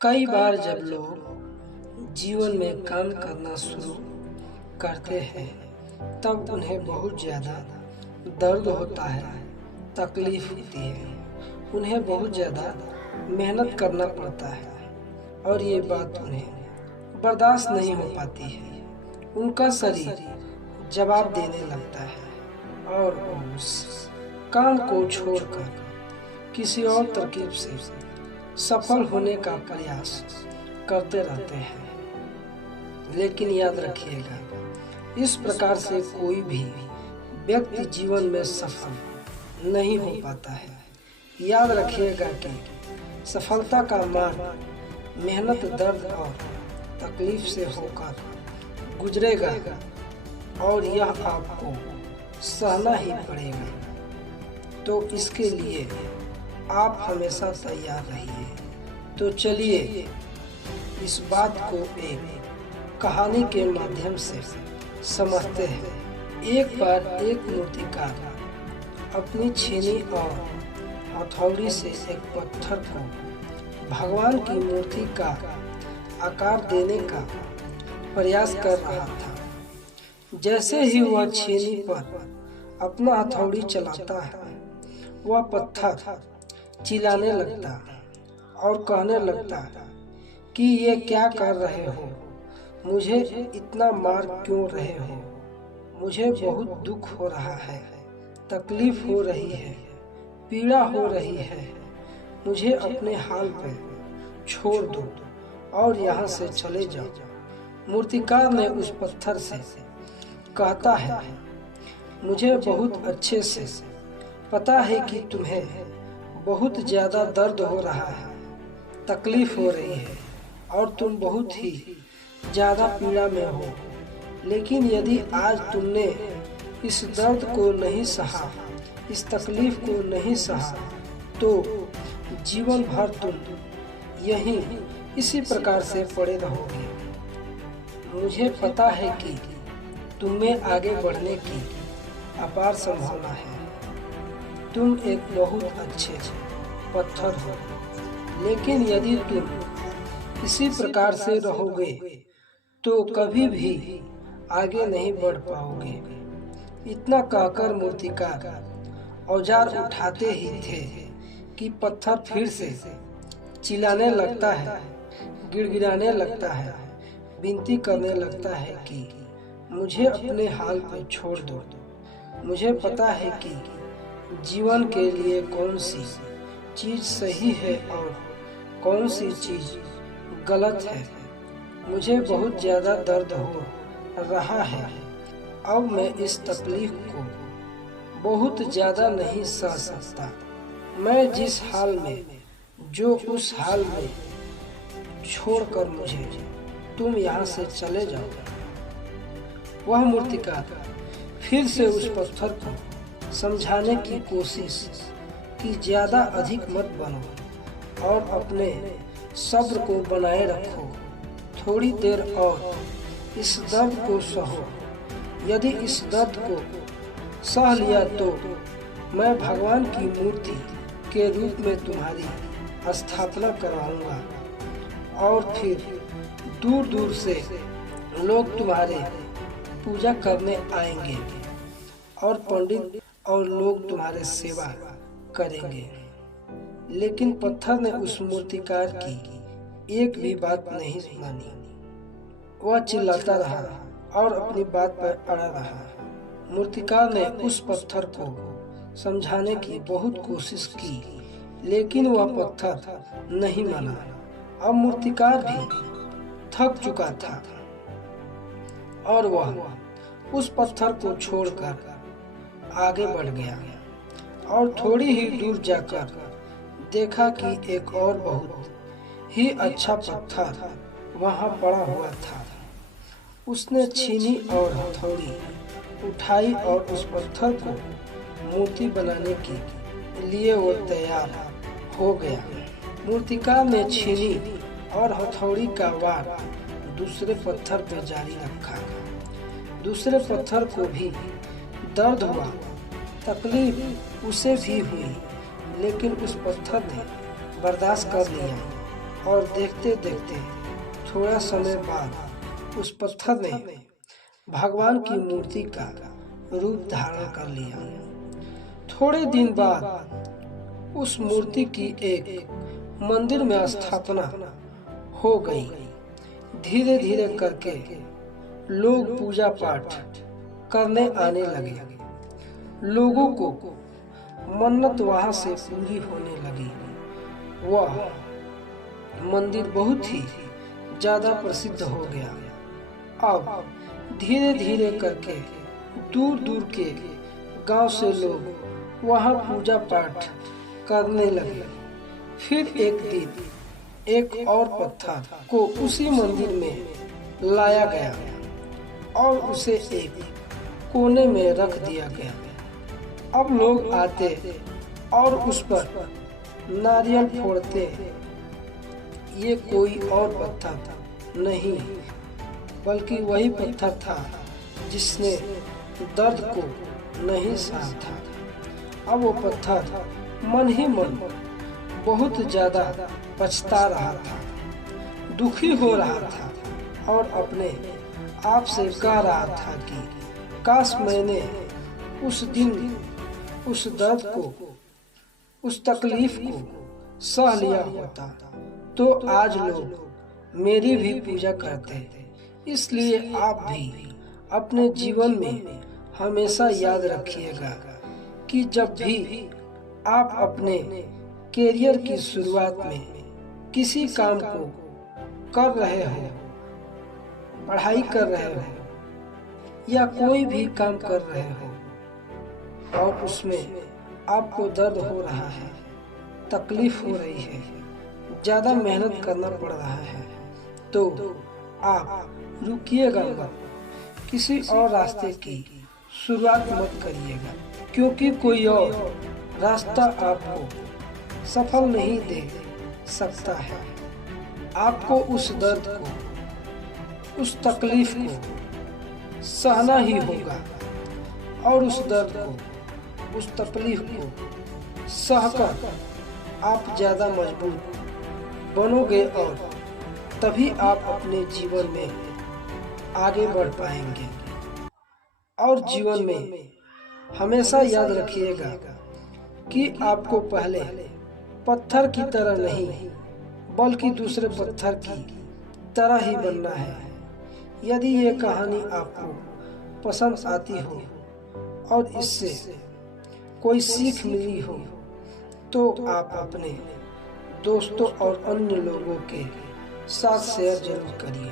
कई बार जब लोग जीवन में काम करना शुरू करते हैं तब उन्हें बहुत ज़्यादा दर्द होता है, तकलीफ होती है, उन्हें बहुत ज़्यादा मेहनत करना पड़ता है और ये बात उन्हें बर्दाश्त नहीं हो पाती है। उनका शरीर जवाब देने लगता है और वो उस काम को छोड़कर किसी और तरकीब से सफल होने का प्रयास करते रहते हैं। लेकिन याद रखिएगा, इस प्रकार से कोई भी व्यक्ति जीवन में सफल नहीं हो पाता है। याद रखिएगा कि सफलता का मार्ग मेहनत, दर्द और तकलीफ से होकर गुजरेगा और यह आपको सहना ही पड़ेगा। तो इसके लिए आप हमेशा तैयार रहिए। तो चलिए इस बात को एक कहानी के माध्यम से समझते हैं। एक बार एक मूर्तिकार अपनी छेनी और हथौड़ी से एक पत्थर को भगवान की मूर्ति का आकार देने का प्रयास कर रहा था। जैसे ही वह छेनी पर अपना हथौड़ी चलाता है, वह पत्थर चिल्लाने लगता और कहने लगता कि ये क्या कर रहे हो, मुझे इतना मार क्यों रहे हो, मुझे बहुत दुख हो रहा है, तकलीफ हो रही है, पीड़ा हो रही है, मुझे अपने हाल पे छोड़ दो और यहाँ से चले जाओ। मूर्तिकार ने उस पत्थर से कहता है, मुझे बहुत अच्छे से पता है कि तुम्हें बहुत ज़्यादा दर्द हो रहा है, तकलीफ हो रही है और तुम बहुत ही ज़्यादा पीड़ा में हो। लेकिन यदि आज तुमने इस दर्द को नहीं सहा, इस तकलीफ को नहीं सहा, तो जीवन भर तुम यहीं इसी प्रकार से पड़े रहोगे। मुझे पता है कि तुम में आगे बढ़ने की अपार संभावना है। तुम एक बहुत अच्छे पत्थर हो, लेकिन यदि तुम इसी प्रकार से रहोगे तो कभी भी आगे नहीं बढ़ पाओगे। इतना कहकर मूर्तिकार औजार उठाते ही थे कि पत्थर फिर से चिल्लाने लगता है, गिड़गिड़ाने लगता है, विनती करने लगता है कि मुझे अपने हाल पर छोड़ दो। मुझे पता है कि जीवन के लिए कौन सी चीज सही है और कौन सी चीज गलत है। मुझे बहुत ज़्यादा दर्द हो रहा है। अब मैं इस तकलीफ को बहुत ज़्यादा नहीं सह सकता। मैं जिस हाल में, जो उस हाल में छोड़कर मुझे तुम यहाँ से चले जाओ। वह मूर्तिकार फिर से उस पत्थर को समझाने की कोशिश कि ज़्यादा अधिक मत बनो और अपने सब्र को बनाए रखो। थोड़ी देर और इस दर्द को सहो। यदि इस दर्द को सह लिया तो मैं भगवान की मूर्ति के रूप में तुम्हारी स्थापना करवाऊंगा और फिर दूर दूर से लोग तुम्हारे पूजा करने आएंगे और पंडित और लोग तुम्हारे सेवा करेंगे। लेकिन पत्थर ने उस मूर्तिकार की एक भी बात नहीं मानी। वह चिल्लाता रहा और अपनी बात पर अड़ा रहा। मूर्तिकार ने उस पत्थर को समझाने की बहुत कोशिश की, लेकिन वह पत्थर नहीं माना। अब मूर्तिकार भी थक चुका था और वह उस पत्थर को छोड़कर आगे बढ़ गया और थोड़ी ही दूर जाकर देखा कि एक और बहुत ही अच्छा पत्थर वहां पड़ा हुआ था। उसने छीनी और हथौड़ी उठाई और उस पत्थर को मूर्ति बनाने के लिए वो तैयार हो गया। मूर्तिकार ने छीनी और हथौड़ी का वार दूसरे पत्थर पर जारी रखा। दूसरे पत्थर को भी दर्द हुआ, तकलीफ उसे भी हुई, लेकिन उस पत्थर ने बर्दाश्त कर लिया और देखते देखते थोड़ा समय बाद उस पत्थर ने भगवान की मूर्ति का रूप धारण कर लिया। थोड़े दिन बाद उस मूर्ति की एक मंदिर में स्थापना हो गई। धीरे धीरे करके लोग पूजा पाठ करने आने लगे। लोगों को मन्नत वहां से पूरी होने लगी। वह मंदिर बहुत ही ज्यादा प्रसिद्ध हो गया। अब धीरे धीरे करके दूर दूर के गांव से लोग वहां पूजा पाठ करने लगे। फिर एक दिन एक और पत्थर को उसी मंदिर में लाया गया और उसे एक कोने में रख दिया गया। अब लोग आते और उस पर नारियल फोड़ते। ये कोई और पत्थर नहीं बल्कि वही पत्थर था जिसने दर्द को नहीं सहा था। अब वो पत्थर मन ही मन बहुत ज्यादा पछता रहा था, दुखी हो रहा था और अपने आप से कह रहा था कि काश मैंने उस दिन उस दर्द को, उस तकलीफ को सह लिया होता तो आज लोग मेरी भी पूजा करते। इसलिए आप भी अपने जीवन में हमेशा याद रखिएगा कि जब भी आप अपने कैरियर की शुरुआत में किसी काम को कर रहे हो, पढ़ाई कर रहे हो या कोई भी काम कर रहे हो और उसमें आपको दर्द हो रहा है, तकलीफ हो रही है, ज़्यादा मेहनत करना पड़ रहा है, तो आप रुकिएगा मत, किसी और रास्ते की शुरुआत मत करिएगा, क्योंकि कोई और रास्ता आपको सफल नहीं दे सकता है। आपको उस दर्द को, उस तकलीफ को सहना ही होगा और उस दर्द को, उस तकलीफ को सहकर आप ज़्यादा मजबूत बनोगे और तभी आप अपने जीवन में आगे बढ़ पाएंगे। और जीवन में हमेशा याद रखिएगा कि आपको पहले पत्थर की तरह नहीं बल्कि दूसरे पत्थर की तरह ही बनना है। यदि ये कहानी आपको पसंद आती हो और इससे कोई सीख मिली हो तो आप अपने दोस्तों और अन्य लोगों के साथ शेयर जरूर करिए।